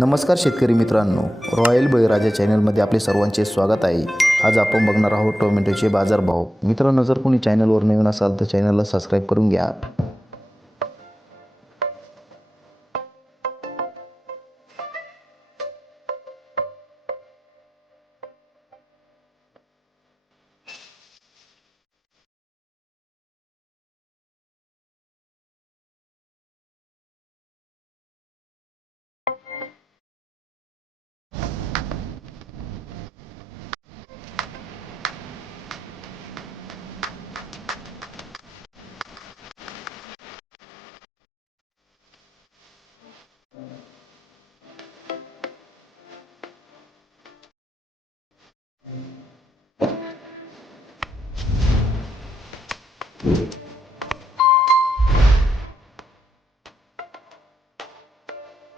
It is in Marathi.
नमस्कार शेतकरी मित्रांनो. रॉयल बळीराजा चॅनलमध्ये आपले सर्वांचे स्वागत आहे. आज आपण बघणार आहोत टोमॅटोचे बाजारभाव. मित्रांनो जर कोणी चॅनलवर नवीन असाल तर चॅनलला सबस्क्राईब करून घ्या.